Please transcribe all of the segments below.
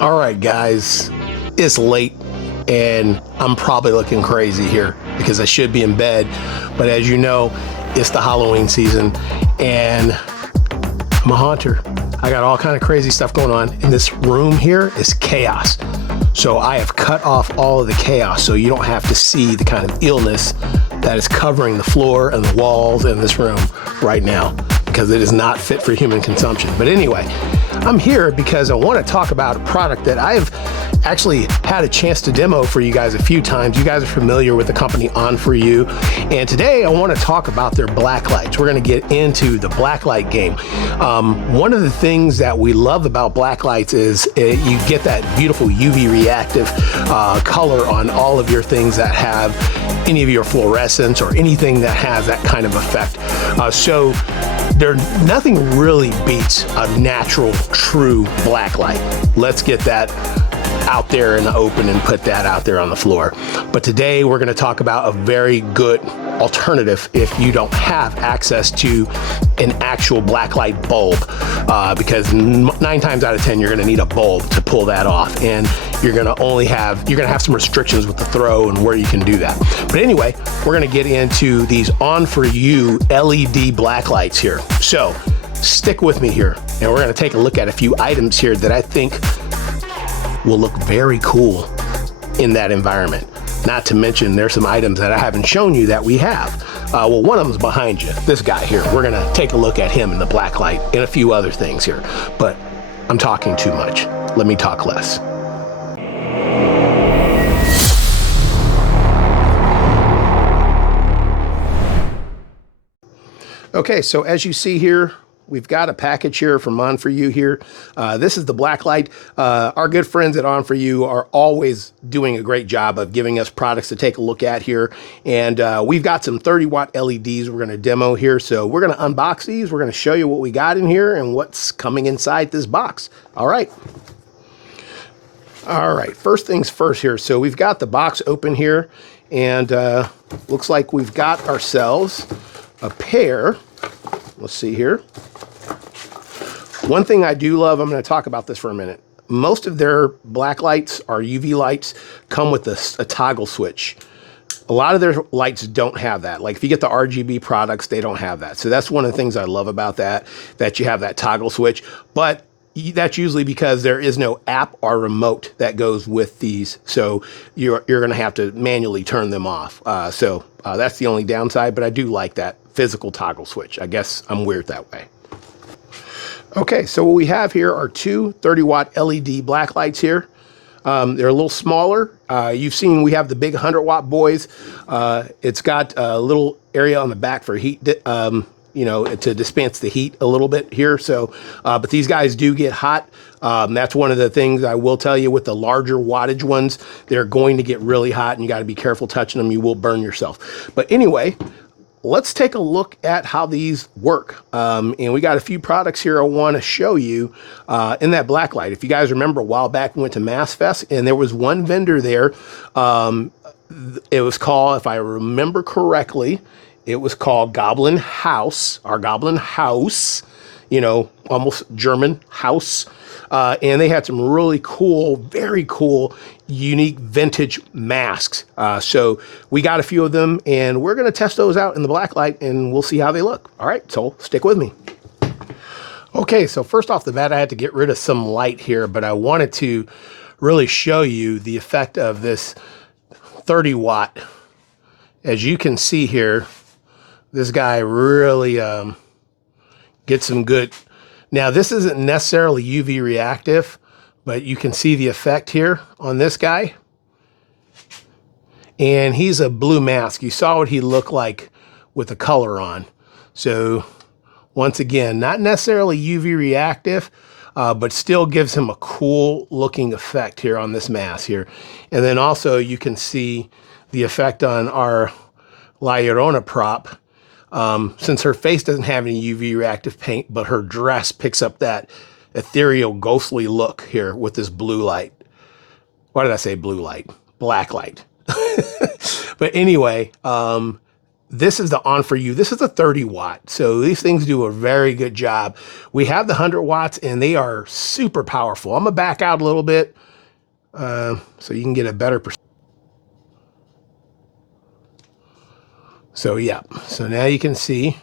All right, guys, it's late and I'm probably looking crazy here because I should be in bed. But as you know, it's the Halloween season and I'm a haunter. I got all kind of crazy stuff going on. And this room here is chaos. So I have cut off all of the chaos so you don't have to see the kind of illness that is covering the floor and the walls in this room right now, because it is not fit for human consumption. But anyway, I'm here because I want to talk about a product that I've actually had a chance to demo for you guys a few times. You guys are familiar with the company OnforU, and today I want to talk about their black lights. We're going to get into the black light game. One of the things that we love about black lights is you get that beautiful UV reactive color on all of your things that have any of your fluorescence or anything that has that kind of effect. So nothing really beats a natural, true black light. Let's get that out there in the open and put that out there on the floor. But today we're going to talk about a very good alternative if you don't have access to an actual black light bulb, because 9 times out of 10 you're going to need a bulb to pull that off, and you're going to have some restrictions with the throw and where you can do that. But anyway, we're going to get into these OnforU LED black lights here. So stick with me here, and we're going to take a look at a few items here that I think will look very cool in that environment. Not to mention, there's some items that I haven't shown you that we have. Well, one of them is behind you, this guy here. We're gonna take a look at him in the black light and a few other things here, but I'm talking too much. Let me talk less. Okay, so as you see here, we've got a package here from OnforU here. This is the black light. Our good friends at OnforU are always doing a great job of giving us products to take a look at here. And we've got some 30-watt LEDs we're going to demo here. So we're going to unbox these. We're going to show you what we got in here and what's coming inside this box. All right. All right, first things first here. So we've got the box open here, and looks like we've got ourselves a pair. Let's see here. One thing I do love, I'm going to talk about this for a minute. Most of their black lights or UV lights come with a toggle switch. A lot of their lights don't have that. Like if you get the RGB products, they don't have that. So that's one of the things I love about that you have that toggle switch. But that's usually because there is no app or remote that goes with these. So you're going to have to manually turn them off. So that's the only downside, but I do like that physical toggle switch. I guess I'm weird that way. Okay, so what we have here are two 30-watt LED black lights here. They're a little smaller. You've seen we have the big 100-watt boys. It's got a little area on the back for heat, to dispense the heat a little bit here. So, but these guys do get hot. That's one of the things I will tell you with the larger wattage ones. They're going to get really hot, and you got to be careful touching them. You will burn yourself. But anyway, let's take a look at how these work. And we got a few products here I want to show you in that black light. If you guys remember, a while back we went to Mass Fest, and there was one vendor there. It was called, if I remember correctly, it was called GoblinHaus, or GoblinHaus, almost German house. And they had some really cool, very cool, unique vintage masks. So we got a few of them, and we're going to test those out in the black light, and we'll see how they look. All right, so stick with me. Okay, so first off the bat, I had to get rid of some light here, but I wanted to really show you the effect of this 30-watt. As you can see here, this guy really gets some good. Now, this isn't necessarily UV reactive, but you can see the effect here on this guy. And he's a blue mask. You saw what he looked like with the color on. So once again, not necessarily UV reactive, but still gives him a cool looking effect here on this mask here. And then also you can see the effect on our La Llorona prop. Since her face doesn't have any UV reactive paint, but her dress picks up that ethereal, ghostly look here with this blue light. Why did I say blue light? Black light. But anyway, this is the OnforU. This is a 30 watt. So these things do a very good job. We have the 100 watts and they are super powerful. I'm gonna back out a little bit so you can get a better perspective. So yeah, so now you can see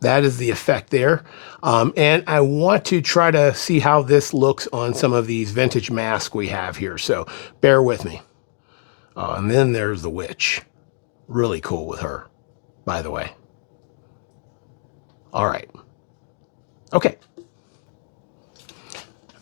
that is the effect there. And I want to try to see how this looks on some of these vintage masks we have here. So bear with me. And then there's the witch. Really cool with her, by the way. All right. Okay.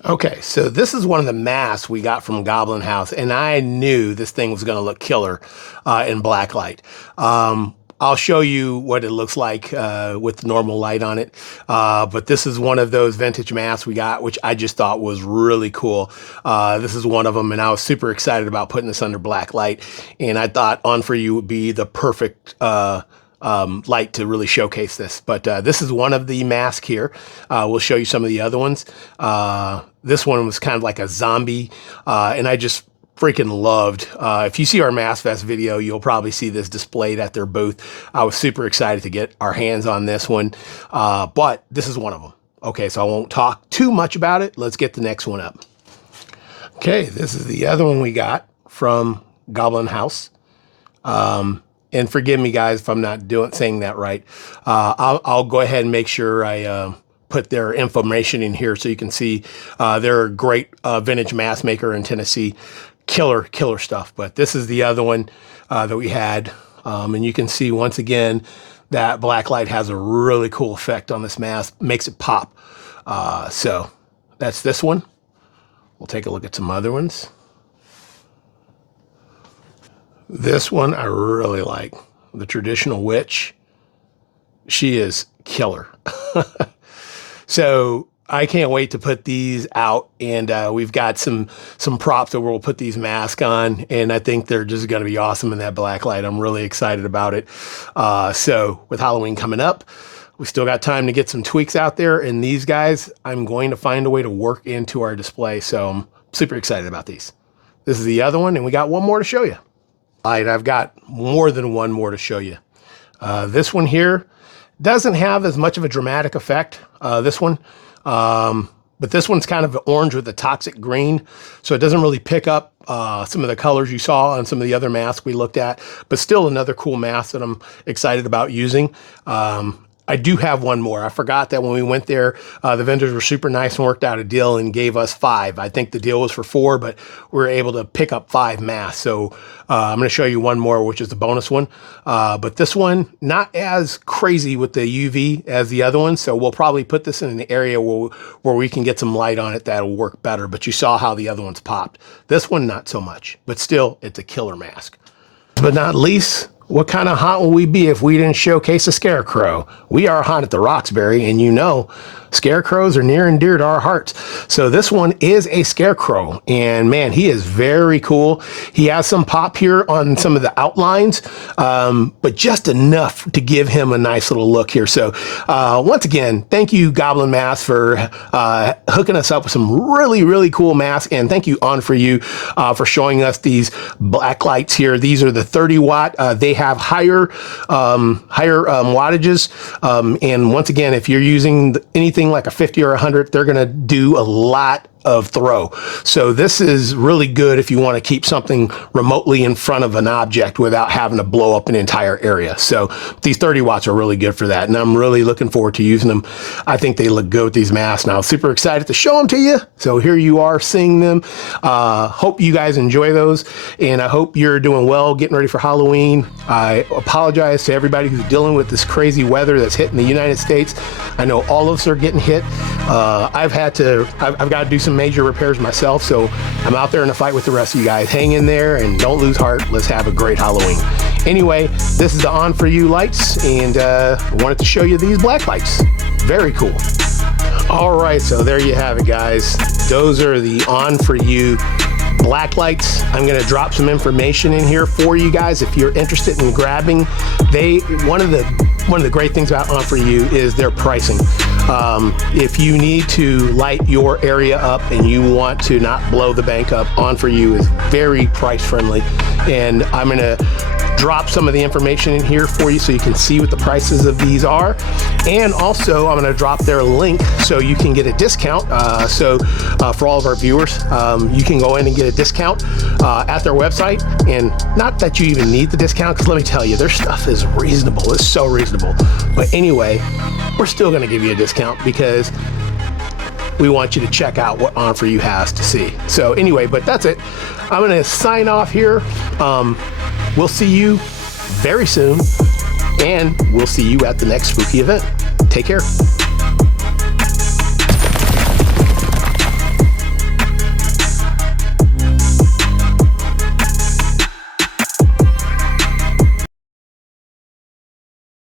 Okay, so this is one of the masks we got from GoblinHaus, and I knew this thing was going to look killer in black light. I'll show you what it looks like with normal light on it. But this is one of those vintage masks we got, which I just thought was really cool. This is one of them, and I was super excited about putting this under black light. And I thought OnforU would be the perfect light to really showcase this. But this is one of the masks here. We'll show you some of the other ones. This one was kind of like a zombie, and I just freaking loved. If you see our Mask Fest video, you'll probably see this displayed at their booth. I was super excited to get our hands on this one, but this is one of them. Okay, so I won't talk too much about it. Let's get the next one up. Okay, this is the other one we got from GoblinHaus. And forgive me, guys, if I'm not saying that right. I'll go ahead and make sure I put their information in here so you can see they're a great vintage mask maker in Tennessee. Killer stuff. But this is the other one that we had. And you can see once again that black light has a really cool effect on this mask, makes it pop. So that's this one. We'll take a look at some other ones. This one I really like, the traditional witch. She is killer. So I can't wait to put these out, and we've got some props that we'll put these masks on, and I think they're just going to be awesome in that black light. I'm really excited about it. So with Halloween coming up, we still got time to get some tweaks out there, and these guys, I'm going to find a way to work into our display, so I'm super excited about these. This is the other one, and we got one more to show you. All right, I've got more than one more to show you. This one here doesn't have as much of a dramatic effect, this one, but this one's kind of orange with a toxic green, so it doesn't really pick up some of the colors you saw on some of the other masks we looked at, but still another cool mask that I'm excited about using. I do have one more. I forgot that when we went there, the vendors were super nice and worked out a deal and gave us 5. I think the deal was for 4, but we were able to pick up 5 masks. So I'm going to show you one more, which is the bonus one. But this one, not as crazy with the UV as the other one. So we'll probably put this in an area where we can get some light on it that'll work better. But you saw how the other ones popped. This one, not so much. But still, it's a killer mask. But not least, what kind of haunt will we be if we didn't showcase a scarecrow? We are haunt at the Roxbury, and you know, scarecrows are near and dear to our hearts. So this one is a scarecrow, and man, he is very cool. He has some pop here on some of the outlines, but just enough to give him a nice little look here. So once again, thank you, Goblin Masks, for hooking us up with some really cool masks, and thank you, OnforU, for showing us these black lights here. These are the 30 watt. They have higher wattages, and once again, if you're using anything like a 50 or 100, they're going to do a lot of throw. So this is really good if you want to keep something remotely in front of an object without having to blow up an entire area. So these 30 watts are really good for that, and I'm really looking forward to using them. I think they look good with these masks. Now, super excited to show them to you. So here you are seeing them. Hope you guys enjoy those, and I hope you're doing well getting ready for Halloween. I apologize to everybody who's dealing with this crazy weather that's hitting the United States. I know all of us are getting hit. I've got to do some major repairs myself, so I'm out there in a fight with the rest of you guys. Hang in there and don't lose heart. Let's have a great Halloween. Anyway, this is the OnforU lights, and I wanted to show you these black lights. Very cool. All right, so there you have it, guys. Those are the OnforU black lights. I'm going to drop some information in here for you guys if you're interested in grabbing. One of the great things about OnforU is their pricing. If you need to light your area up and you want to not blow the bank up, OnforU is very price friendly, and I'm going to drop some of the information in here for you so you can see what the prices of these are. And also I'm gonna drop their link so you can get a discount. For all of our viewers, you can go in and get a discount at their website. And not that you even need the discount, because let me tell you, their stuff is reasonable. It's so reasonable. But anyway, we're still gonna give you a discount because we want you to check out what OnforU has to see. So anyway, but that's it. I'm gonna sign off here. We'll see you very soon, and we'll see you at the next spooky event. Take care.